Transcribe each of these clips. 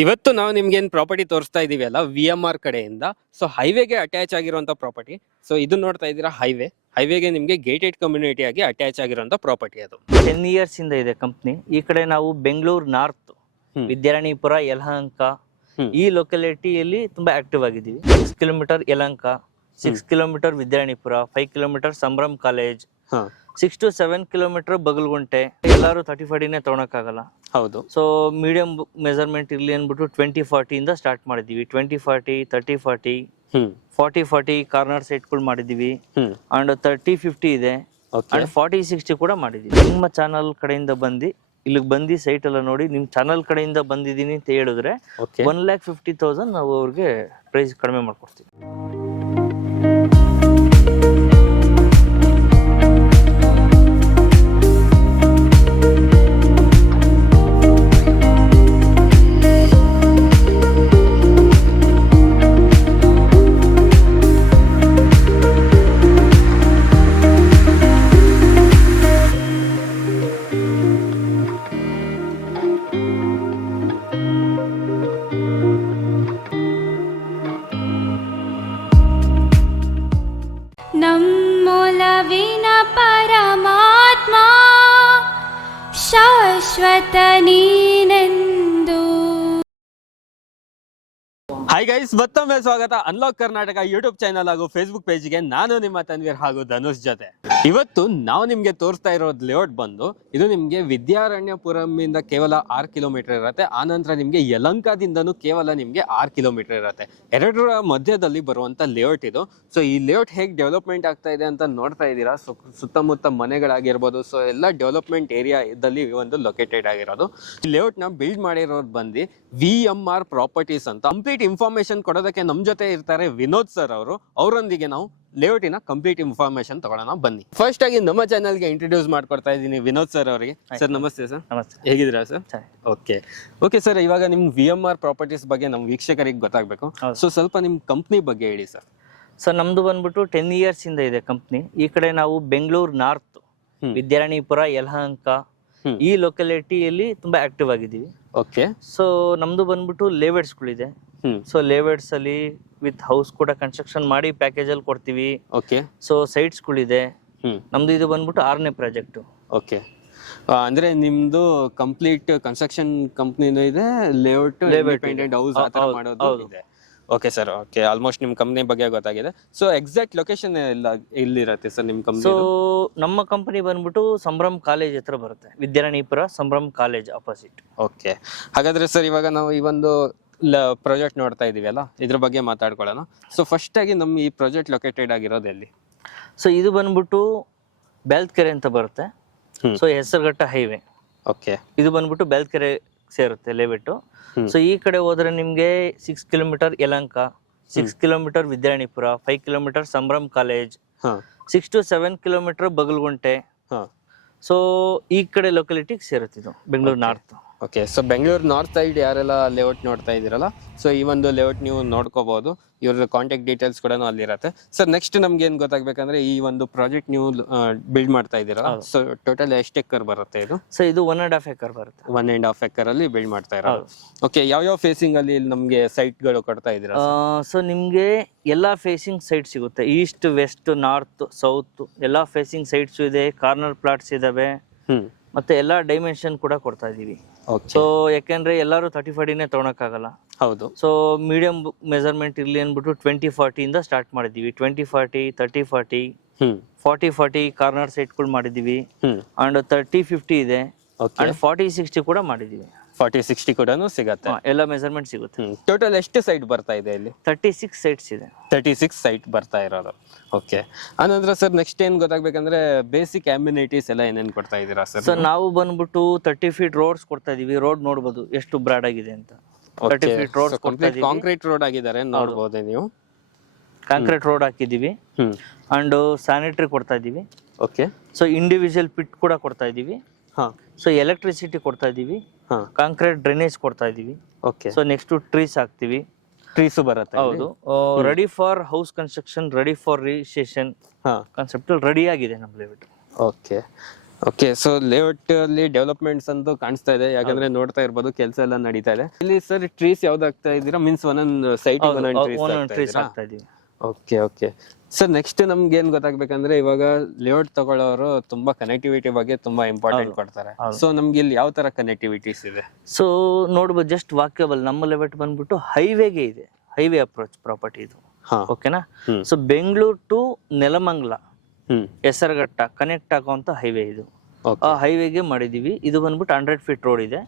ಇವತ್ತು ನಾವು ನಿಮ್ಗೆ ಏನ್ ಪ್ರಾಪರ್ಟಿ ತೋರಿಸ್ತಾ ಇದೀವಿ ಅಲ್ಲ VMR ಕಡೆಯಿಂದ. ಸೊ ಹೈವೇಗೆ ಅಟ್ಯಾಚ್ ಆಗಿರುವಂತ ಪ್ರಾಪರ್ಟಿ. ಸೊ ಇದು ನೋಡ್ತಾ ಇದ್ದೀರಾ ಹೈವೇಗೆ ನಿಮ್ಗೆ ಗೇಟೆಡ್ ಕಮ್ಯುನಿಟಿ ಆಗಿ ಅಟ್ಯಾಚ್ ಆಗಿರುವಂತ ಪ್ರಾಪರ್ಟಿ ಅದು. 10 years ಇಂದ ಇದೆ ಕಂಪ್ನಿ. ಈ ಕಡೆ ನಾವು ಬೆಂಗಳೂರು ನಾರ್ತ್, ವಿದ್ಯಾರಣ್ಯಪುರ, ಯಲಹಂಕ ಈ ಲೊಕ್ಯಾಲಿಟಿಯಲ್ಲಿ ತುಂಬಾ ಆಕ್ಟಿವ್ ಆಗಿದ್ದೀವಿ. 6 kilometre Yelahanka, 6 kilometre Vidyaranyapura, 5 kilometre Sambhram college, 6 to 7 kilometre Bagalagunte. ಎಲ್ಲರೂ 30-40ನೇ ತಗೊಳಕ್ಕಾಗಲ್ಲ. ಹೌದು. ಸೊ ಮೀಡಿಯಂ ಮೆಜರ್ಮೆಂಟ್ ಇರ್ಲಿ ಅಂದ್ಬಿಟ್ಟು 20-40 ಇಂದ ಸ್ಟಾರ್ಟ್ ಮಾಡಿದೀವಿ. 20-40, 30-40, 40-40 ಕಾರ್ನರ್ ಸೈಟ್ಗಳು ಮಾಡಿದೀವಿ. ಅಂಡ್ 30-50 ಇದೆ, ಅಂಡ್ 40-60 ಕೂಡ ಮಾಡಿದೀವಿ. ನಿಮ್ಮ ಚಾನಲ್ ಕಡೆಯಿಂದ ಬಂದು ಇಲ್ಲಿಗೆ ಬಂದು ಸೈಟ್ ಎಲ್ಲ ನೋಡಿ ನಿಮ್ ಚಾನಲ್ ಕಡೆಯಿಂದ ಬಂದಿದ್ದೀನಿ ಅಂತ ಹೇಳಿದ್ರೆ 1,50,000 ನಾವು ಅವ್ರಿಗೆ ಪ್ರೈಸ್ ಕಡಿಮೆ ಮಾಡ್ಕೊಡ್ತೀವಿ. ನಮ್ಮೊಲವಿನ ಪರಮಾತ್ಮ ಶಾಶ್ವತ ನೀನೆಂದು. ಹಾಯ್ ಗೈಸ್, ಮತ್ತೊಮ್ಮೆ ಸ್ವಾಗತ ಅನ್ಲಾಕ್ ಕರ್ನಾಟಕ ಯೂಟ್ಯೂಬ್ ಚಾನಲ್ ಹಾಗೂ ಫೇಸ್ಬುಕ್ ಪೇಜ್ಗೆ. ನಾನು ನಿಮ್ಮ ತನ್ವೀರ್ ಹಾಗೂ ಧನುಷ್ ಜೊತೆ. ಇವತ್ತು ನಾವು ನಿಮ್ಗೆ ತೋರಿಸ್ತಾ ಇರೋದು ಲೇಔಟ್ ಬಂದು ಇದು ನಿಮ್ಗೆ ವಿದ್ಯಾರಣ್ಯಪುರಂ ಇಂದ ಕೇವಲ 6 ಕಿಲೋಮೀಟರ್ ಇರುತ್ತೆ. ಆನಂತರ ನಿಮ್ಗೆ ಯಲಹಂಕದಿಂದನೂ ಕೇವಲ ನಿಮ್ಗೆ 6 ಕಿಲೋಮೀಟರ್ ಇರುತ್ತೆ. ಎರಡರ ಮಧ್ಯದಲ್ಲಿ ಬರುವಂತ ಲೇಔಟ್ ಇದು. ಸೊ ಈ ಲೇಔಟ್ ಹೇಗೆ ಡೆವಲಪ್ಮೆಂಟ್ ಆಗ್ತಾ ಇದೆ ಅಂತ ನೋಡ್ತಾ ಇದ್ದೀರಾ. ಸುತ್ತಮುತ್ತ ಮನೆಗಳಾಗಿರ್ಬೋದು, ಸೊ ಎಲ್ಲ ಡೆವಲಪ್ಮೆಂಟ್ ಏರಿಯಾ ಇದ್ದಲ್ಲಿ ಒಂದು ಲೊಕೇಟೆಡ್ ಆಗಿರೋದು. ಈ ಲೇಔಟ್ ನ ಬಿಲ್ಡ್ ಮಾಡಿರೋದು ಬಂದು VMR ಪ್ರಾಪರ್ಟೀಸ್ ಅಂತ. ಕಂಪ್ಲೀಟ್ ಇನ್ಫಾರ್ಮೇಶನ್ ಕೊಡೋದಕ್ಕೆ ನಮ್ ಜೊತೆ ಇರ್ತಾರೆ ವಿನೋದ್ ಸರ್ ಅವರು. ಅವರೊಂದಿಗೆ ನಾವು ಲೇಔಟಿನ ಕಂಪ್ಲೀಟ್ ಇನ್ಫಾರ್ಮೇಶನ್ ತಗೊಳ್ಳೋಣ ಬನ್ನಿ. ಫಸ್ಟ್ ಆಗಿ ನಮ್ಮ ಚಾನಲ್ಗೆ ಇಂಟ್ರೊಡ್ಯೂಸ್ ಮಾಡ್ಕೊಡ್ತಾ ಇದ್ದೀನಿ ವಿನೋದ್ ಸರ್ ಅವರಿಗೆ. ಸರ್ ನಮಸ್ತೆ. ಸರ್ ನಮಸ್ತೆ, ಹೇಗಿದ್ದೀರಾ ಸರ್? ಓಕೆ ಸರ್, ಇವಾಗ ನಿಮ್ VMR ಪ್ರಾಪರ್ಟೀಸ್ ಬಗ್ಗೆ ನಮ್ಮ ವೀಕ್ಷಕರಿಗೆ ಗೊತ್ತಾಗಬೇಕು. ಸೊ ಸ್ವಲ್ಪ ನಿಮ್ ಕಂಪ್ನಿ ಬಗ್ಗೆ ಹೇಳಿ ಸರ್. ಸರ್ ನಮ್ದು ಬಂದ್ಬಿಟ್ಟು 10 years ಇಂದ ಇದೆ ಕಂಪ್ನಿ. ಈ ಕಡೆ ನಾವು ಬೆಂಗಳೂರು ನಾರ್ತ್, ವಿದ್ಯಾರಣ್ಯಪುರ, ಯಲಹಂಕ ಈ ಲೊಕ್ಯಾಲಿಟಿಯಲ್ಲಿ ತುಂಬಾ ಆಕ್ಟಿವ್ ಆಗಿದ್ದೀವಿ. ಓಕೆ. ಸೊ ನಮ್ದು ಬಂದ್ಬಿಟ್ಟು ಲೇಔಟ್ಸ್ಗಳಿದೆ. ಸೊ ಲೇಔಟ್ಸ್ ಅಲ್ಲಿ ವಿತ್ ಹೌಸ್ ಕೂಡ ಕನ್ಸ್ಟ್ರಕ್ಷನ್ ಮಾಡಿ ಪ್ಯಾಕೇಜ್ ಅಲ್ಲಿ ಕೊಡ್ತೀವಿ. ಓಕೆ. ಸೊ ಸೈಟ್ಸ್ಗಳಿದೆ. ನಮ್ದು ಇದು ಬಂದ್ಬಿಟ್ಟು 6ನೇ ಪ್ರಾಜೆಕ್ಟ್. ಓಕೆ. ಅಂದ್ರೆ ನಿಮ್ದು ಕಂಪ್ಲೀಟ್ ಕನ್ಸ್ಟ್ರಕ್ಷನ್ ಕಂಪ್ನಿನೂ ಇದೆ, ಲೇಔಟ್, ಇಂಡಿಪೆಂಡೆಂಟ್ ಹೌಸ್ ಆ ತರ ಮಾಡೋದು ಇದೆ. Okay sir. ಓಕೆ, ಆಲ್ಮೋಸ್ಟ್ ನಿಮ್ ಕಂಪ್ನಿ ಬಗ್ಗೆ ಗೊತ್ತಾಗಿದೆ. ಸೊ ಎಕ್ಸಾಕ್ಟ್ ಲೊಕೇಶನ್ ಎಲ್ಲಿರುತ್ತೆ ಸರ್ ನಿಮ್ ಕಂಪ್ನಿ? ಸೊ ನಮ್ಮ ಕಂಪನಿ ಬಂದ್ಬಿಟ್ಟು ಸಂಭ್ರಮ್ ಕಾಲೇಜ್ ಹತ್ರ ಬರುತ್ತೆ, Vidyaranyapura Sambhram college opposite. Okay. ಹಾಗಾದ್ರೆ ಸರ್ ಇವಾಗ ನಾವು ಈ ಒಂದು ಪ್ರಾಜೆಕ್ಟ್ ನೋಡ್ತಾ ಇದೀವಿ ಅಲ್ಲ, ಇದ್ರ ಬಗ್ಗೆ ಮಾತಾಡ್ಕೊಳ್ಳೋಣ. ಸೊ ಫಸ್ಟ್ ಆಗಿ ನಮ್ಮ ಈ ಪ್ರಾಜೆಕ್ಟ್ ಲೊಕೇಟೆಡ್ ಆಗಿರೋದು ಎಲ್ಲಿ? ಸೊ ಇದು ಬಂದ್ಬಿಟ್ಟು ಬೆಳ್ತಕೆರೆ ಅಂತ ಬರುತ್ತೆ. So Hesaraghatta highway. ಓಕೆ. ಇದು ಬಂದ್ಬಿಟ್ಟು ಬೆಳ್ತಕೆರೆ ಸೇರುತ್ತೆ ಲೇಔಟ್. ಸೊ ಈ ಕಡೆ ಹೋದ್ರೆ ನಿಮ್ಗೆ 6 kilometre Yelahanka, 6 kilometre Vidyaranyapura, 5 kilometre Sambhram college, 6 to 7 kilometre Bagalagunte. So ಈ ಕಡೆ ಲೊಕ್ಯಾಲಿಟಿಗೆ ಸೇರುತ್ತೆ ಇದು Bengaluru north. Okay. So Bengaluru north side ಯಾರೆಲ್ಲ ಲೇಔಟ್ ನೋಡ್ತಾ ಇದ್ದೀರಲ್ಲ, ಸೊ ಈ ಒಂದು ಲೇಔಟ್ ನೀವು ನೋಡ್ಕೋಬಹುದು. ಇವ್ರ ಕಾಂಟ್ಯಾಕ್ಟ್ ಡೀಟೇಲ್ಸ್ ಕೂಡ ಅಲ್ಲಿರುತ್ತೆ. ಸರ್ ನೆಕ್ಸ್ಟ್ ನಮ್ಗೆ ಏನ್ ಗೊತ್ತಾಗ್ಬೇಕಂದ್ರೆ ಈ ಒಂದು ಪ್ರಾಜೆಕ್ಟ್ ನೀವು ಬಿಲ್ಡ್ ಮಾಡ್ತಾ ಇದ್ದೀರಾ. ಸೊ ಟೋಟಲ್ ಎಷ್ಟು ಎಕರ್ ಬರುತ್ತೆ ಇದು? ಸೊ ಇದು 1.5 acre ಬರುತ್ತೆ. 1.5 acre ಅಲ್ಲಿ ಬಿಲ್ಡ್ ಮಾಡ್ತಾ ಇರೋದು. ಓಕೆ. ಯಾವ ಫೇಸಿಂಗ್ ಅಲ್ಲಿ ನಮ್ಗೆ ಸೈಟ್ ಗಳು ಕೊಡ್ತಾ ಇದ್ದೀರಾ? ಸೊ ನಿಮ್ಗೆ ಎಲ್ಲಾ ಫೇಸಿಂಗ್ ಸೈಟ್ ಸಿಗುತ್ತೆ. ಈಸ್ಟ್, ವೆಸ್ಟ್, ನಾರ್ತ್, ಸೌತ್ ಎಲ್ಲಾ ಫೇಸಿಂಗ್ ಸೈಟ್ಸ್ ಇದೆ. ಕಾರ್ನರ್ ಪ್ಲಾಟ್ಸ್ ಇದಾವೆ. ಮತ್ತೆ ಎಲ್ಲಾ ಡೈಮೆನ್ಷನ್ ಕೂಡ ಕೊಡ್ತಾ ಇದೀವಿ. ಸೊ ಯಾಕೆಂದ್ರೆ ಎಲ್ಲರೂ 30-40ನೇ ತಗೊಳಕ್ಕಾಗಲ್ಲ. ಹೌದು. ಸೊ ಮೀಡಿಯಂ ಮೆಜರ್ಮೆಂಟ್ ಇರ್ಲಿ ಅಂದ್ಬಿಟ್ಟು 20-40 ಇಂದ ಸ್ಟಾರ್ಟ್ ಮಾಡಿದೀವಿ. 20-40, 30-40, 40-40 ಕಾರ್ನರ್ ಸೈಟ್ಗಳು ಮಾಡಿದೀವಿ. ಅಂಡ್ 30-50 ಇದೆ, ಅಂಡ್ 40-60 ಕೂಡ ಮಾಡಿದೀವಿ. 40-60 ಕೂಡ ಸಿಗತ್ತೆ, ಎಲ್ಲ ಮೆಜರ್ಮೆಂಟ್ ಸಿಗುತ್ತೆ. ಟೋಟಲ್ ಎಷ್ಟು ಸೈಟ್ ಬರ್ತಾ ಇದೆ ಇಲ್ಲಿ? 36 ಸೈಟ್ಸ್ ಇದೆ. 36 ಸೈಟ್ ಬರ್ತಾ ಇರೋದು. ಓಕೆ. ಆನಂತರ ಸರ್ ನೆಕ್ಸ್ಟ್ ಏನ್ ಗೊತ್ತಾಗ್ಬೇಕಂದ್ರೆ ಬೇಸಿಕ್ ಅಮ್ಯುನಿಟೀಸ್ ಎಲ್ಲ ಏನೇನ್ ಕೊಡ್ತಾ ಇದೀರಾ ಸರ್? ಸರ್ ನಾವು ಬಂದ್ಬಿಟ್ಟು 30 feet ರೋಡ್ಸ್ ಕೊಡ್ತಾ ಇದೀವಿ. ರೋಡ್ ನೋಡಬಹುದು ಎಷ್ಟು ಬ್ರಾಡ್ ಆಗಿದೆ ಅಂತ. 30 feet ರೋಡ್ಸ್ ಕೊಡ್ತಾ ಇದೀವಿ. ಕಾಂಕ್ರೀಟ್ ರೋಡ್ ಆಗಿದ್ದಾರೆ ನೋಡಬಹುದು ನೀವು. ಕಾಂಕ್ರೀಟ್ ರೋಡ್ ಹಾಕಿದೀವಿ. ಅಂಡ್ ಸ್ಯಾನಿಟರಿ ಕೊಡ್ತಾ ಇದೀವಿ. ಓಕೆ. ಸೊ ಇಂಡಿವಿಜುವಲ್ ಪಿಟ್ ಕೂಡ ಕೊಡ್ತಾ ಇದೀವಿ. ಸೊ ಎಲೆಕ್ಟ್ರಿಸಿಟಿ ಕೊಡ್ತಾ ಇದೀವಿ. ಕಾಂಕ್ರೀಟ್ ಡ್ರೈನೇಜ್ ಕೊಡ್ತಾ ಇದೀವಿ. ಓಕೆ. ಸೊ ನೆಕ್ಸ್ಟ್ ಟ್ರೀಸ್ ಹಾಕ್ತಿವಿ. ಟ್ರೀಸ್ ಬರುತ್ತೆ. ಹೌದು. Ready for house construction, ready for registration concept ready ಆಗಿದೆ ನಮ್ಮ layout. Okay. Okay, so layout ಅಲ್ಲಿ ಡೆವಲಪ್ಮೆಂಟ್ಸ್ ಅಂತೂ ಕಾಣಿಸ್ತಾ ಇದೆ, ಯಾಕಂದ್ರೆ ನೋಡ್ತಾ ಇರ್ಬೋದು ಕೆಲಸ ಎಲ್ಲ ನಡೀತಾ ಇದೆ. ಇಲ್ಲಿ ಸರ್ ಟ್ರೀಸ್ ಯಾವ್ದಾಗ್ತಾ ಇದೀರಾ, ಮೀನ್ಸ್ ಒಂದೊಂದು ಸೈಟ್ ಟ್ರೀಸ್ ಆಗ್ತಾ ಇದೀವಿ. ಓಕೆ ಓಕೆ ಸರ್, ನೆಕ್ಸ್ಟ್ ನಮ್ಗೆ ಏನ್ ಗೊತ್ತಾಗ್ಬೇಕಂದ್ರೆ ಇವಾಗ ಲೇಔಟ್ ತಗೊಳ್ಳೋರು ತುಂಬಾ ಕನೆಕ್ಟಿವಿಟಿ ಬಗ್ಗೆ ತುಂಬಾ ಇಂಪಾರ್ಟೆಂಟ್ ಕೊಡ್ತಾರೆ. ಸೊ ನಮ್ಗೆ ಇಲ್ಲಿ ಯಾವ ತರ ಕನೆಕ್ಟಿವಿಟೀಸ್ ಇದೆ? ಸೊ ನೋಡ್ಬೋದು, ಜಸ್ಟ್ ವಾಕ್ಯಬಲ್ ನಮ್ಮ ಲೆವೆಟ್ ಬಂದ್ಬಿಟ್ಟು ಹೈವೇಗೆ ಇದೆ, ಹೈವೇ ಅಪ್ರೋಚ್ ಪ್ರಾಪರ್ಟಿ ಇದು. ಓಕೆನಾ? So Bengaluru to Nelamangala, Hesaraghatta connect ಆಗುವಂತ ಹೈವೇ ಇದು. ಆ ಹೈವೇಗೆ ಮಾಡಿದೀವಿ. ಇದು ಬಂದ್ಬಿಟ್ಟು 100 ಫೀಟ್ ರೋಡ್ ಇದೆ.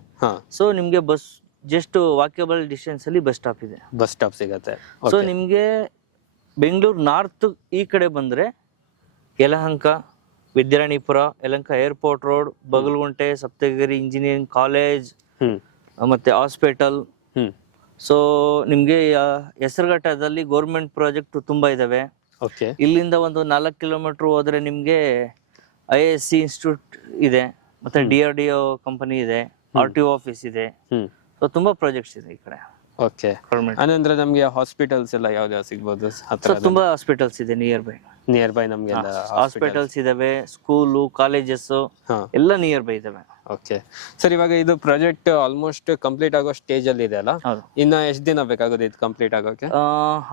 ಸೊ ನಿಮ್ಗೆ ಬಸ್ ಜಸ್ಟ್ ವಾಕ್ಯಬಲ್ ಡಿಸ್ಟೆನ್ಸ್ ಅಲ್ಲಿ ಬಸ್ ಸ್ಟಾಪ್ ಇದೆ, ಬಸ್ ಸ್ಟಾಪ್ ಸಿಗತ್ತೆ. ಸೊ ನಿಮ್ಗೆ ಬೆಂಗಳೂರು ನಾರ್ತ್ ಈ ಕಡೆ ಬಂದ್ರೆ Yelahanka, Vidyaranyapura, Yelahanka airport road, Bagalagunte, Saptagiri engineering college, ಮತ್ತೆ ಹಾಸ್ಪಿಟಲ್. ಸೊ ನಿಮ್ಗೆ ಹೆಸರುಘಟ್ಟದಲ್ಲಿ ಗೌರ್ಮೆಂಟ್ ಪ್ರಾಜೆಕ್ಟ್ ತುಂಬಾ ಇದಾವೆ. ಇಲ್ಲಿಂದ ಒಂದು 4 ಕಿಲೋಮೀಟರ್ ಹೋದ್ರೆ ನಿಮ್ಗೆ IISc ಇನ್ಸ್ಟಿಟ್ಯೂಟ್ ಇದೆ, ಮತ್ತೆ DRDO ಕಂಪನಿ ಇದೆ, RTO ಆಫೀಸ್ ಇದೆ. ಸೊ ತುಂಬಾ ಪ್ರಾಜೆಕ್ಟ್ಸ್ ಇದೆ ಈ ಕಡೆ. ಓಕೆ, ಅಂದ್ರೆ ನಮ್ಗೆ ಹಾಸ್ಪಿಟಲ್ಸ್ ಎಲ್ಲ ಯಾವ್ದು ಸಿಗ್ಬೋದು? ತುಂಬಾ ಹಾಸ್ಪಿಟಲ್ಸ್ ಇದೆ ನಿಯರ್ ಬೈ ನಮ್ಗೆ ಹಾಸ್ಪಿಟಲ್ಸ್ ಇದಾವೆ, ಸ್ಕೂಲು, ಕಾಲೇಜಸ್ ಎಲ್ಲ ನಿಯರ್ ಬೈ ಇದಾವೆ. ಓಕೆ ಸರ್, ಇವಾಗ ಇದು ಪ್ರಾಜೆಕ್ಟ್ ಆಲ್ಮೋಸ್ಟ್ ಕಂಪ್ಲೀಟ್ ಆಗೋ ಸ್ಟೇಜ್ ಅಲ್ಲಿ ಇದೆ ಅಲ್ಲ? ಇನ್ನ ಎಷ್ಟು ದಿನ ಬೇಕಾಗುತ್ತೆ ಇದು ಕಂಪ್ಲೀಟ್ ಆಗೋಕೆ?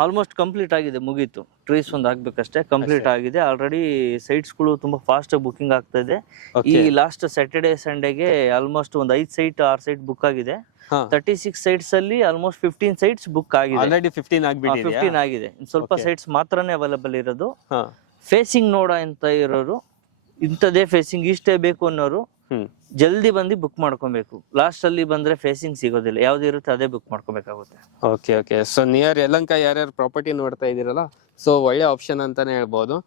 ಆಲ್ಮೋಸ್ಟ್ ಕಂಪ್ಲೀಟ್ ಆಗಿದೆ, ಮುಗೀತು. ಟ್ರೀಸ್ ಒಂದು ಆಗ್ಬೇಕಷ್ಟೇ, ಕಂಪ್ಲೀಟ್ ಆಗಿದೆ. ಆಲ್ರೆಡಿ ಸೈಟ್ಸ್ ಗಳು ತುಂಬಾ ಫಾಸ್ಟ್ ಬುಕಿಂಗ್ ಆಗ್ತಾ ಇದೆ. ಈ ಲಾಸ್ಟ್ ಸ್ಯಾಟರ್ಡೆ ಸಂಡೇಗೆ ಆಲ್ಮೋಸ್ಟ್ ಒಂದು 5 ಸೈಟ್ 6 ಸೈಟ್ ಬುಕ್ ಆಗಿದೆ. 36 ಸೈಟ್ಸ್ ಅಲ್ಲಿ ಆಲ್ಮೋಸ್ಟ್ 15 ಸೈಟ್ಸ್ ಬುಕ್ ಆಗಿದೆ. ಆಲ್ರೆಡಿ 15 ಆಗಿದೆ. ಸ್ವಲ್ಪ ಸೈಟ್ಸ್ ಮಾತ್ರನೇ ಅವೈಲೇಬಲ್ ಇರೋದು. ಫೇಸಿಂಗ್ ನೋಡ ಅಂತ ಇರೋರು, ಇಂಥದೇ ಫೇಸಿಂಗ್ ಇಷ್ಟೇ ಬೇಕು ಅನ್ನೋರು ಜಲ್ದಿ ಬಂದು ಬುಕ್ ಮಾಡ್ಕೊಬೇಕು. ಲಾಸ್ಟ್ ಅಲ್ಲಿ ಬಂದ್ರೆ ಫೇಸಿಂಗ್ ಸಿಗೋದಿಲ್ಲ, ಯಾವ್ದು ಇರುತ್ತೆ ಅದೇ ಬುಕ್ ಮಾಡ್ಕೋಬೇಕಾಗುತ್ತೆ. Okay okay, so near Yelahanka ಯಾರ್ಯಾರು ಪ್ರಾಪರ್ಟಿ ನೋಡ್ತಾ ಇದೀರಲ್ಲ, ಸೊ ಒಳ್ಳೆ ಆಪ್ಷನ್ ಅಂತಾನೆ ಹೇಳ್ಬೋದು.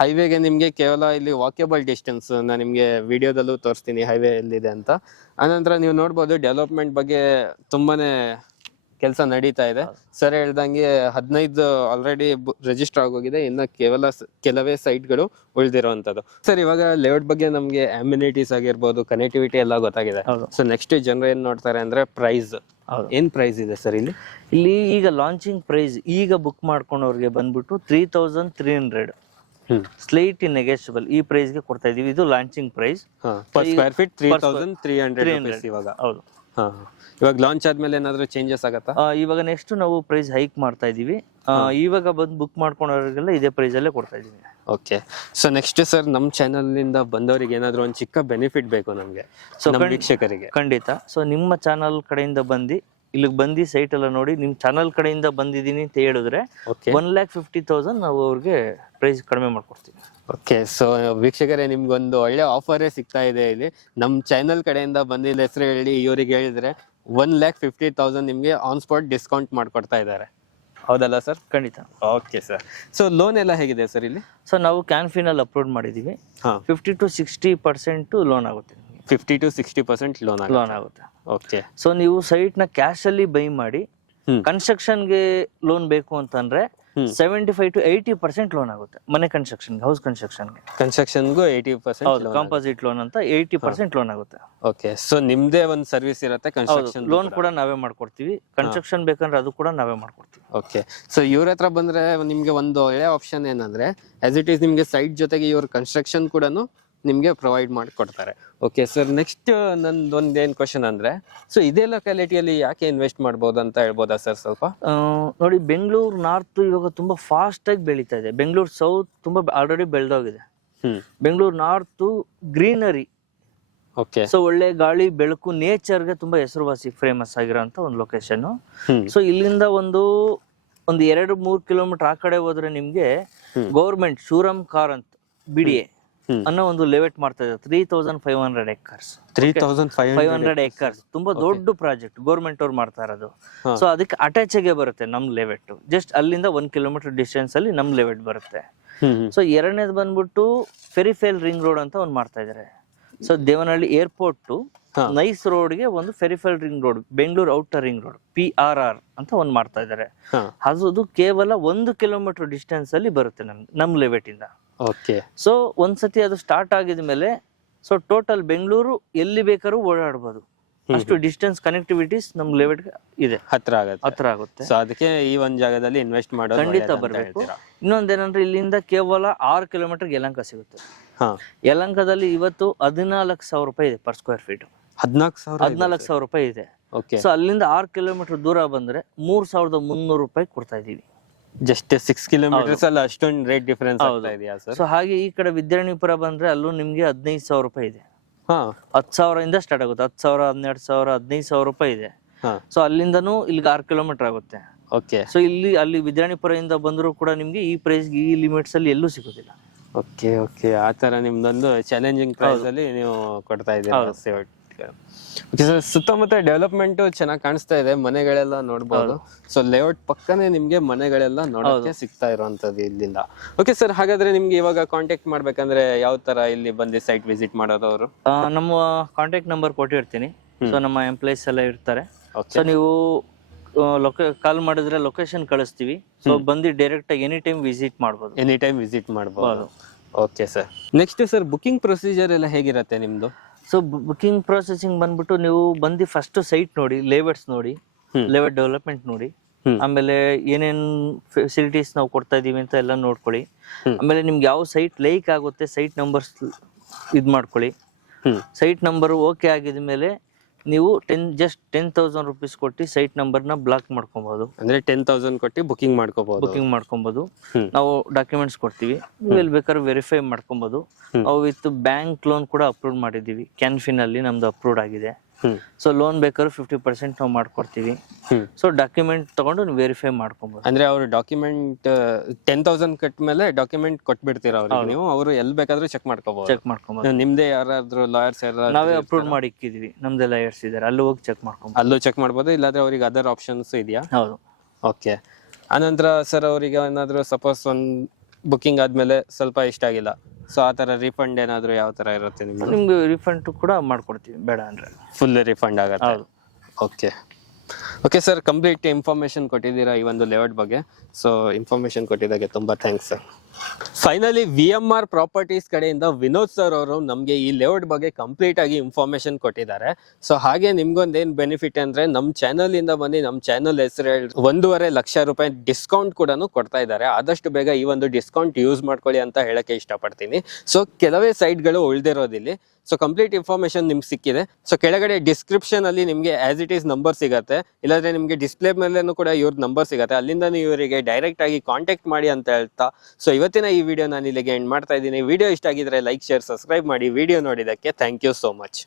ಹೈವೇಗೆ ನಿಮ್ಗೆ ಕೇವಲ ಇಲ್ಲಿ ವಾಕ್ಯಬಲ್ ಡಿಸ್ಟೆನ್ಸ್, ನಾನು ನಿಮ್ಗೆ ವಿಡಿಯೋದಲ್ಲೂ ತೋರಿಸ್ತೀನಿ ಹೈವೇ ಎಲ್ಲಿದೆ ಅಂತ. ಆನಂತರ ನೀವು ನೋಡ್ಬೋದು ಡೆವಲಪ್ಮೆಂಟ್ ಬಗ್ಗೆ ತುಂಬಾನೇ ಕೆಲಸ ನಡೀತಾ ಇದೆ. ಸರ್ ಹೇಳ್ದಂಗೆ 15 ಆಲ್ರೆಡಿ ರಿಜಿಸ್ಟರ್ ಆಗೋಗಿದೆ, ಇನ್ನ ಕೇವಲ ಕೆಲವೇ ಸೈಟ್ಗಳು ಉಳಿದಿರುವಂತದ್ದು. ಸರ್ ಇವಾಗ ಲೇಔಟ್ ಬಗ್ಗೆ ನಮ್ಗೆ ಅಮ್ಯುನಿಟೀಸ್ ಆಗಿರ್ಬೋದು, ಕನೆಕ್ಟಿವಿಟಿ ಎಲ್ಲ ಗೊತ್ತಾಗಿದೆ. ಸೊ ನೆಕ್ಸ್ಟ್ ಜನರು ಏನ್ ನೋಡ್ತಾರೆ ಅಂದ್ರೆ ಪ್ರೈಸ್. ಏನ್ ಪ್ರೈಸ್ ಇದೆ ಸರ್ ಇಲ್ಲಿ? ಈಗ ಲಾಂಚಿಂಗ್ ಪ್ರೈಸ್ ಈಗ ಬುಕ್ ಮಾಡ್ಕೊಂಡವ್ರಿಗೆ ಬಂದ್ಬಿಟ್ಟು 3300 ಸ್ಲೈಟ್ ನೆಗೆಷಿಬಲ್ ಈ ಪ್ರೈಸ್ ಗೆ ಕೊಡ್ತಾ ಇದೀವಿ. ಇದು launching price. Per square feet 3300 ಇವಾಗ. ಹೌದು. ಇವಾಗ ಲಾಂಚ್ ಆದ್ಮೇಲೆ ಏನಾದ್ರು ಚೇಂಜಸ್ ಆಗತ್ತಾ? ಇವಾಗ ನೆಕ್ಸ್ಟ್ ನಾವು ಪ್ರೈಸ್ ಹೈಕ್ ಮಾಡ್ತಾ ಇದೀವಿ. ಇವಾಗ ಬಂದು ಬುಕ್ ಮಾಡ್ಕೊಂಡವ್ರಿಗೆಲ್ಲ ಇದೇ ಪ್ರೈಸ್ ಅಲ್ಲೇ ಕೊಡ್ತಾ ಇದೀವಿ. ಓಕೆ, ಸೊ ನೆಕ್ಸ್ಟ್ ಸರ್ ನಮ್ಮ ಚಾನಲ್ ನಿಂದ ಬಂದವರಿಗೆ ಏನಾದ್ರು ಒಂದು ಚಿಕ್ಕ ಬೆನಿಫಿಟ್ ಬೇಕು ನಮ್ಗೆ, ಸೊ ವೀಕ್ಷಕರಿಗೆ. ಖಂಡಿತ. ಸೊ ನಿಮ್ಮ ಚಾನಲ್ ಕಡೆಯಿಂದ ಬಂದು ಇಲ್ಲಿಗೆ ಬಂದು ಸೈಟ್ ಎಲ್ಲ ನೋಡಿ ನಿಮ್ ಚಾನಲ್ ಕಡೆಯಿಂದ ಬಂದಿದ್ದೀನಿ ಅಂತ ಹೇಳಿದ್ರೆ 1,50,000 ನಾವು ಅವ್ರಿಗೆ ಪ್ರೈಸ್ ಕಡಿಮೆ ಮಾಡ್ಕೊಡ್ತೀವಿ. ಓಕೆ, ಸೊ ವೀಕ್ಷಕರೇ ನಿಮ್ಗೊಂದು ಒಳ್ಳೆ ಆಫರೇ ಸಿಗ್ತಾ ಇದೆ ಇಲ್ಲಿ. ನಮ್ಮ ಚಾನಲ್ ಕಡೆಯಿಂದ ಬಂದಿಲ್ಲ ಹೆಸರು ಹೇಳಿ ಇವ್ರಿಗೆ ಹೇಳಿದ್ರೆ 1,50,000 ನಿಮ್ಗೆ ಆನ್ ಸ್ಪಾಟ್ ಡಿಸ್ಕೌಂಟ್ ಮಾಡ್ಕೊಡ್ತಾ ಇದ್ದಾರೆ. ಹೌದಲ್ಲ ಸರ್? ಖಂಡಿತ. ಓಕೆ ಸರ್, ಸೊ ಲೋನ್ ಎಲ್ಲ ಹೇಗಿದೆ ಸರ್ ಇಲ್ಲಿ? ಸೊ ನಾವು ಕ್ಯಾನ್ಫಿನಲ್ಲಿ ಅಪ್ಲೋಡ್ ಮಾಡಿದೀವಿ. 50 to 60% ಲೋನ್ ಆಗುತ್ತೆ. 50 to 60% ಲೋನ್ ಆಗುತ್ತೆ. ಓಕೆ, ಸೊ ನೀವು ಸೈಟ್ ನ ಕ್ಯಾಶ್ ಅಲ್ಲಿ ಬೈ ಮಾಡಿ ಕನ್ಸ್ಟ್ರಕ್ಷನ್ ಗೆ ಲೋನ್ ಬೇಕು ಅಂತಂದ್ರೆ 75 to 80% ಲೋನ್ ಆಗುತ್ತೆ. ಮನೆ ಕನ್ಸ್ಟ್ರಕ್ಷನ್, ಹೌಸ್ ಕನ್ಸ್ಟ್ರಕ್ಷನ್ಗೂ 80%, ಕಾಂಪೋಸಿಟ್ ಲೋನ್ ಅಂತ 80% ಲೋನ್ ಆಗುತ್ತೆ. ಓಕೆ, ಸೊ ನಿಮ್ದೇ ಒಂದು ಸರ್ವಿಸ್ ಇರುತ್ತೆ ಕನ್ಸ್ಟ್ರಕ್ಷನ್ ಲೋನ್ ಕೂಡ ನಾವೇ ಮಾಡ್ಕೊಡ್ತೀವಿ. ಕನ್ಸ್ಟ್ರಕ್ಷನ್ ಬೇಕಂದ್ರೆ ಅದು ಕೂಡ ನಾವೇ ಮಾಡ್ಕೊಡ್ತೀವಿ. ಓಕೆ, ಸೊ ಇವ್ರ ಹತ್ರ ಬಂದ್ರೆ ನಿಮ್ಗೆ ಒಂದು ಒಳ್ಳೆ ಆಪ್ಷನ್ ಏನಂದ್ರೆ ಆಸ್ ಇಟ್ ಈಸ್ ನಿಮ್ಗೆ ಸೈಟ್ ಜೊತೆಗೆ ಇವ್ರ ಕನ್ಸ್ಟ್ರಕ್ಷನ್ ಕೂಡ ನಿಮ್ಗೆ ಪ್ರೊವೈಡ್ ಮಾಡಿಕೊಡ್ತಾರೆ. ಓಕೆ ಸರ್, ನೆಕ್ಸ್ಟ್ ನಂದೊಂದು ಏನ್ ಕ್ವಶನ್ ಅಂದ್ರೆ, ಸೊ ಇದೇ ಲೊಕ್ಯಾಲಿಟಿಯಲ್ಲಿ ಯಾಕೆ ಇನ್ವೆಸ್ಟ್ ಮಾಡ್ಬೋದು ಅಂತ ಹೇಳ್ಬೋದಾ ಸರ್ ಸ್ವಲ್ಪ? ನೋಡಿ, ಬೆಂಗಳೂರು ನಾರ್ತ್ ಇವಾಗ ತುಂಬಾ ಫಾಸ್ಟ್ ಆಗಿ ಬೆಳೀತಾ ಇದೆ. ಬೆಂಗಳೂರು ಸೌತ್ ತುಂಬಾ ಆಲ್ರೆಡಿ ಬೆಳೆದೋಗಿದೆ. Bengaluru north greenery, okay, so ಒಳ್ಳೆ ಗಾಳಿ ಬೆಳಕು ನೇಚರ್ಗೆ ತುಂಬಾ ಹೆಸರುವಾಸಿ ಫೇಮಸ್ ಆಗಿರೋಂತ ಒಂದು ಲೊಕೇಶನ್. ಸೊ ಇಲ್ಲಿಂದ ಒಂದು 2-3 ಕಿಲೋಮೀಟರ್ ಆ ಕಡೆ ಹೋದ್ರೆ ನಿಮ್ಗೆ ಗೌರ್ಮೆಂಟ್ ಶೂರಮ್ ಕಾರ್ ಅಂತ BDA ಅನ್ನೋ ಒಂದು ಲೆವೆಟ್ ಮಾಡ್ತಾ ಇದೆ. 3,500 acres. 3,500 acres ತುಂಬಾ ದೊಡ್ಡ ಪ್ರಾಜೆಕ್ಟ್ ಗೌರ್ಮೆಂಟ್ ಅವ್ರು ಮಾಡ್ತಾ ಇರೋದು. ಸೊ ಅದಕ್ಕೆ ಅಟ್ಯಾಚ್ ಆಗಿ ಬರುತ್ತೆ ನಮ್ ಲೆವೆಟ್. ಜಸ್ಟ್ ಅಲ್ಲಿಂದ 1 ಕಿಲೋಮೀಟರ್ ಡಿಸ್ಟೆನ್ಸ್ ಅಲ್ಲಿ ನಮ್ ಲೆವೆಟ್ ಬರುತ್ತೆ. ಸೊ ಎರಡನೇದು ಬಂದ್ಬಿಟ್ಟು ಫೆರಿಫೈಲ್ ರಿಂಗ್ ರೋಡ್ ಅಂತ ಒಂದು ಮಾಡ್ತಾ ಇದಾರೆ. So Devanahalli airport to nice ರೋಡ್ಗೆ ಒಂದು peripheral ring road, Bengaluru outer ring road PRR ಅಂತ ಒಂದು ಮಾಡ್ತಾ ಇದಾರೆ. ಅದು ಕೇವಲ 1 ಕಿಲೋಮೀಟರ್ ಡಿಸ್ಟೆನ್ಸ್ ಅಲ್ಲಿ ಬರುತ್ತೆ ನಮ್ ಲೆವೆಟ್ ಇಂದ. ಓಕೆ, ಸೊ ಒಂದ್ಸತಿ ಅದು ಸ್ಟಾರ್ಟ್ ಆಗಿದ ಮೇಲೆ ಸೊ ಟೋಟಲ್ ಬೆಂಗಳೂರು ಎಲ್ಲಿ ಬೇಕಾದ್ರೂ ಓಡಾಡ್ಬೋದು. ಅಷ್ಟು ಡಿಸ್ಟೆನ್ಸ್ ಕನೆಕ್ಟಿವಿಟೀಸ್ ನಮ್ ಲೇಔಟ್ ಇದೆ, ಹತ್ರ ಆಗತ್ತೆ. ಹತ್ರ ಆಗುತ್ತೆ. ಸೊ ಅದಕ್ಕೆ ಈ ಒಂದ್ ಜಾಗದಲ್ಲಿ ಇನ್ವೆಸ್ಟ್ ಮಾಡೋದು ಖಂಡಿತ ಒಳ್ಳೇದು ಅಂತ ಬರ್ಬೇಕು. ಹೇಳ್ತೀರಾ? ಇನ್ನೊಂದೇನಂದ್ರೆ ಇಲ್ಲಿಂದ ಕೇವಲ 6 ಕಿಲೋಮೀಟರ್ ಯಲಹಂಕ ಸಿಗುತ್ತೆ. ಹಾ, ಯಲಹಂಕದಲ್ಲಿ ಇವತ್ತು 14,000 ರೂಪಾಯಿ ಇದೆ ಪರ್ ಸ್ಕ್ವೇರ್ ಫೀಟ್. 14,000. 14,000 ರೂಪಾಯಿ ಇದೆ. ಓಕೆ. ಸೊ ಅಲ್ಲಿಂದ 6 ಕಿಲೋಮೀಟರ್ ದೂರ ಬಂದ್ರೆ 3,300 ರೂಪಾಯಿ ಕೊಡ್ತಾ ಇದೀವಿ. ಜಸ್ಟ್ 6 ಕಿಲೋಮೀಟರ್ಸ್ ಅಲ್ಲ ಅಷ್ಟೊಂದು ರೇಟ್ ಡಿಫರೆನ್ಸ್ ಆಗ್ತಾ ಇದೆಯಾ ಸರ್? ಸೊ ಹಾಗೆ ಈ ಕಡೆ ವಿದ್ಯಾರಣ್ಯಪುರ ಬಂದ್ರೆ ಅಲ್ಲೂ ನಿಮ್ಗೆ 15,000 ರೂಪಾಯಿ ಇದೆ. ಹಾ, 10,000 ಇಂದ ಸ್ಟಾರ್ಟ್ ಆಗುತ್ತೆ. 10,000, 12,000, 15,000 ರೂಪಾಯಿ ಇದೆ. ಹಾ, ಸೊ ಅಲ್ಲಿಂದನೂ ಇಲ್ಲಿಗೆ 6 ಕಿಲೋಮೀಟರ್ ಆಗುತ್ತೆ. ಓಕೆ. ಸೊ ಅಲ್ಲಿ ವಿದ್ಯಾರಣ್ಯಪುರದಿಂದ ಬಂದ್ರು ಕೂಡ ನಿಮ್ಗೆ ಈ ಪ್ರೈಸ್ ಈ ಲಿಮಿಟ್ಸ್ ಅಲ್ಲಿ ಎಲ್ಲೂ ಸಿಗೋದಿಲ್ಲ. ಓಕೆ ಓಕೆ, ಆ ತರ ನಿಮ್ದೊಂದು ಚಾಲೆಂಜಿಂಗ್ ಪ್ರೈಸ್ ಅಲ್ಲಿ ನೀವು ಕೊಡ್ತಾ ಇದ್ದೀರಾ. ಓಕೆ ಸರ್, ಸುತ್ತಮುತ್ತ ಡೆವಲಪ್ಮೆಂಟ್ ಚೆನ್ನಾಗಿ ಕಾಣಿಸ್ತಾ ಇದೆ, ಮನೆಗಳೆಲ್ಲ ನೋಡ್ಬೋದು. ಸೊ ಲೇಔಟ್ ಪಕ್ಕನೇ ನಿಮ್ಗೆ ಮನೆಗಳೆಲ್ಲ ನೋಡೋಕೆ ಸಿಗ್ತಾ ಇರುವಂತದ್ದು ಇಲ್ಲಿಂದ. ಓಕೆ ಸರ್, ಹಾಗಾದ್ರೆ ನಿಮ್ಗೆ ಇವಾಗ ಕಾಂಟ್ಯಾಕ್ಟ್ ಮಾಡ್ಬೇಕಂದ್ರೆ ಯಾವ ತರ ಇಲ್ಲಿ ಬಂದು ಸೈಟ್ ವಿಸಿಟ್ ಮಾಡೋದವರು? ನಮ್ಮ ಕಾಂಟ್ಯಾಕ್ಟ್ ನಂಬರ್ ಕೊಟ್ಟಿರ್ತೀನಿ. ಸೊ ನಮ್ಮ ಎಂಪ್ಲಾಯೀಸ್ ಎಲ್ಲ ಇರ್ತಾರೆ. Okay. ಸೊ ನೀವು ಕಾಲ್ ಮಾಡಿದ್ರೆ ಲೊಕೇಶನ್ ಕಳಿಸ್ತೀವಿ. ಸೊ ಬಂದು ಡೈರೆಕ್ಟ್ ಆಗಿ ಎನಿ ಟೈಮ್ ವಿಸಿಟ್ ಮಾಡ್ಬೋದು. ಎನಿ ಟೈಮ್ ವಿಸಿಟ್ ಮಾಡ್ಬೋದು. Okay sir, next sir booking procedure ಎಲ್ಲ ಹೇಗಿರುತ್ತೆ ನಿಮ್ದು? ಸೊ ಬುಕಿಂಗ್ ಪ್ರೊಸೆಸಿಂಗ್ ಬಂದ್ಬಿಟ್ಟು ನೀವು ಬಂದು ಫಸ್ಟ್ ಸೈಟ್ ನೋಡಿ, ಲೇಔಟ್ಸ್ ನೋಡಿ, ಲೇಔಟ್ ಡೆವಲಪ್ಮೆಂಟ್ ನೋಡಿ, ಆಮೇಲೆ ಏನೇನ್ ಫೆಸಿಲಿಟೀಸ್ ನಾವು ಕೊಡ್ತಾ ಇದೀವಿ ಅಂತ ಎಲ್ಲ ನೋಡ್ಕೊಳ್ಳಿ. ಆಮೇಲೆ ನಿಮ್ಗೆ ಯಾವ ಸೈಟ್ ಲೈಕ್ ಆಗುತ್ತೆ ಸೈಟ್ ನಂಬರ್ಸ್ ಇದ್ ಮಾಡ್ಕೊಳ್ಳಿ. ಸೈಟ್ ನಂಬರ್ ಓಕೆ ಆಗಿದ ಮೇಲೆ ನೀವು 10,000 ರೂಪೀಸ್ ಕೊಟ್ಟು ಸೈಟ್ ನಂಬರ್ ನ ಬ್ಲಾಕ್ ಮಾಡ್ಕೊಬಹುದು. ಅಂದ್ರೆ 10,000 ಕೊಟ್ಟು ಬುಕಿಂಗ್ ಮಾಡ್ಕೋಬಹುದು. ನಾವು ಡಾಕ್ಯುಮೆಂಟ್ಸ್ ಕೊಡ್ತೀವಿ, ನೀವು ಎಲ್ಲಿ ಬೇಕಾದ್ರೆ ವೆರಿಫೈ ಮಾಡ್ಕೊಬಹುದು. ನಾವು ವಿತ್ ಬ್ಯಾಂಕ್ ಲೋನ್ ಕೂಡ ಅಪ್ರೂವ್ ಮಾಡಿದೀವಿ. ಕ್ಯಾನ್ಫಿನ್ ಅಲ್ಲಿ ನಮ್ದು ಅಪ್ರೂವ್ಡ್ ಆಗಿದೆ. ಸೊ ಲೋನ್ ಬೇಕಾದ್ರೆ 50% ನಾವು ಮಾಡ್ಕೊಡ್ತೀವಿ. ಸೊ ಡಾಕ್ಯುಮೆಂಟ್ ತಗೊಂಡು ನೀವು ವೆರಿಫೈ ಮಾಡ್ಕೊಬಹುದು. ಅಂದ್ರೆ ಅವರು ಡಾಕ್ಯುಮೆಂಟ್ 10,000 ಕಟ್ ಮೇಲೆ ಡಾಕ್ಯುಮೆಂಟ್ ಕೊಟ್ಬಿಡ್ತೀರಾ ಅವ್ರಿಗೆ ನೀವು, ಅವರು ಎಲ್ಲಿ ಬೇಕಾದ್ರೂ ಚೆಕ್ ಮಾಡ್ಕೋಬಹುದು. ನಿಮ್ದೇ ಯಾರಾದ್ರೂ ಲಾಯರ್ಸ್ ನಾವೇ ಅಪ್ರೂವ್ ಮಾಡಿ ಇಕ್ಕಿದೀವಿ, ನಮ್ದೇ ಲಾಯರ್ಸ್ ಇದಾರೆ, ಅಲ್ಲಿ ಹೋಗಿ ಚೆಕ್ ಮಾಡ್ಕೊಬಹುದು. ಅಲ್ಲೂ ಚೆಕ್ ಮಾಡ್ಬೋದು, ಇಲ್ಲಾಂದ್ರೆ ಅವ್ರಿಗೆ ಅದರ್ ಆಪ್ಷನ್ಸ್ ಇದೆಯಾ? ಹೌದು. ಓಕೆ. ಆನಂತರ ಸರ್ ಅವರಿಗೆ ಏನಾದ್ರು ಸಪೋಸ್ ಒಂದ್ ಬುಕಿಂಗ್ ಆದ್ಮೇಲೆ ಸ್ವಲ್ಪ ಇಷ್ಟ ಆಗಿಲ್ಲ, ಸೊ ಆ ತರ ರಿಫಂಡ್ ಏನಾದ್ರು ಯಾವ ತರ ಇರುತ್ತೆ ನಿಮ್ಗೆ? ರಿಫಂಡ್ ಕೂಡ ಮಾಡ್ಕೊಡ್ತೀವಿ, ಬೇಡ ಅಂದ್ರೆ ಫುಲ್ ರಿಫಂಡ್ ಆಗುತ್ತೆ. Okay okay sir, complete information ಕೊಟ್ಟಿದ್ದೀರಾ ಈ ಒಂದು ಲೇಔಟ್ ಬಗ್ಗೆ. ಸೊ ಇನ್ಫಾರ್ಮೇಶನ್ ಕೊಟ್ಟಿದ್ದಕ್ಕೆ ತುಂಬಾ thanks sir. Finally VMR properties ಕಡೆಯಿಂದ ವಿನೋದ್ ಸರ್ ಅವರು ನಮಗೆ ಈ ಲೇಔಟ್ ಬಗ್ಗೆ ಕಂಪ್ಲೀಟ್ ಆಗಿ ಇನ್ಫಾರ್ಮೇಶನ್ ಕೊಟ್ಟಿದ್ದಾರೆ. ಸೊ ಹಾಗೆ ನಿಮ್ಗೊಂದು ಏನ್ ಬೆನಿಫಿಟ್ ಅಂದ್ರೆ ನಮ್ಮ ಚಾನಲ್ ಇಂದ ಬಂದು ನಮ್ಮ ಚಾನಲ್ ಹೆಸರು 1.5 ಲಕ್ಷ ರೂಪಾಯಿ ಡಿಸ್ಕೌಂಟ್ ಕೂಡ ಕೊಡ್ತಾ ಇದ್ದಾರೆ. ಆದಷ್ಟು ಬೇಗ ಈ ಒಂದು ಡಿಸ್ಕೌಂಟ್ ಯೂಸ್ ಮಾಡ್ಕೊಳ್ಳಿ ಅಂತ ಹೇಳಕ್ಕೆ ಇಷ್ಟಪಡ್ತೀನಿ. ಸೊ ಕೆಲವೇ ಸೈಟ್ಗಳು ಉಳಿದಿರೋದಿಲ್ಲಿ. ಸೊ ಕಂಪ್ಲೀಟ್ ಇನ್ಫಾರ್ಮೇಶನ್ ನಿಮ್ಗೆ ಸಿಕ್ಕಿದೆ. ಸೊ ಕೆಳಗಡೆ ಡಿಸ್ಕ್ರಿಪ್ಷನ್ ಅಲ್ಲಿ ನಿಮ್ಗೆ ಆಸ್ ಇಟ್ ಈಸ್ ನಂಬರ್ ಸಿಗತ್ತೆ, ಇಲ್ಲಾಂದ್ರೆ ನಿಮ್ಗೆ ಡಿಸ್ಪ್ಲೇ ಮೇಲೇನು ಕೂಡ ಇವ್ರ ನಂಬರ್ ಸಿಗತ್ತೆ, ಅಲ್ಲಿಂದ ನೀವು ಇವರಿಗೆ ಡೈರೆಕ್ಟ್ ಆಗಿ ಕಾಂಟ್ಯಾಕ್ಟ್ ಮಾಡಿ ಅಂತ ಹೇಳ್ತಾ ಸೊ ಇವತ್ತಿನ ಈ ವಿಡಿಯೋ ನಾನು ಇಲ್ಲಿಗೆ ಎಂಡ್ ಮಾಡ್ತಾ ಇದ್ದೀನಿ. ವಿಡಿಯೋ ಇಷ್ಟ ಆಗಿದ್ರೆ ಲೈಕ್, ಶೇರ್, ಸಬ್ಸ್ಕ್ರೈಬ್ ಮಾಡಿ. ವಿಡಿಯೋ ನೋಡಿದಕ್ಕೆ ಥ್ಯಾಂಕ್ ಯು ಸೋ ಮಚ್.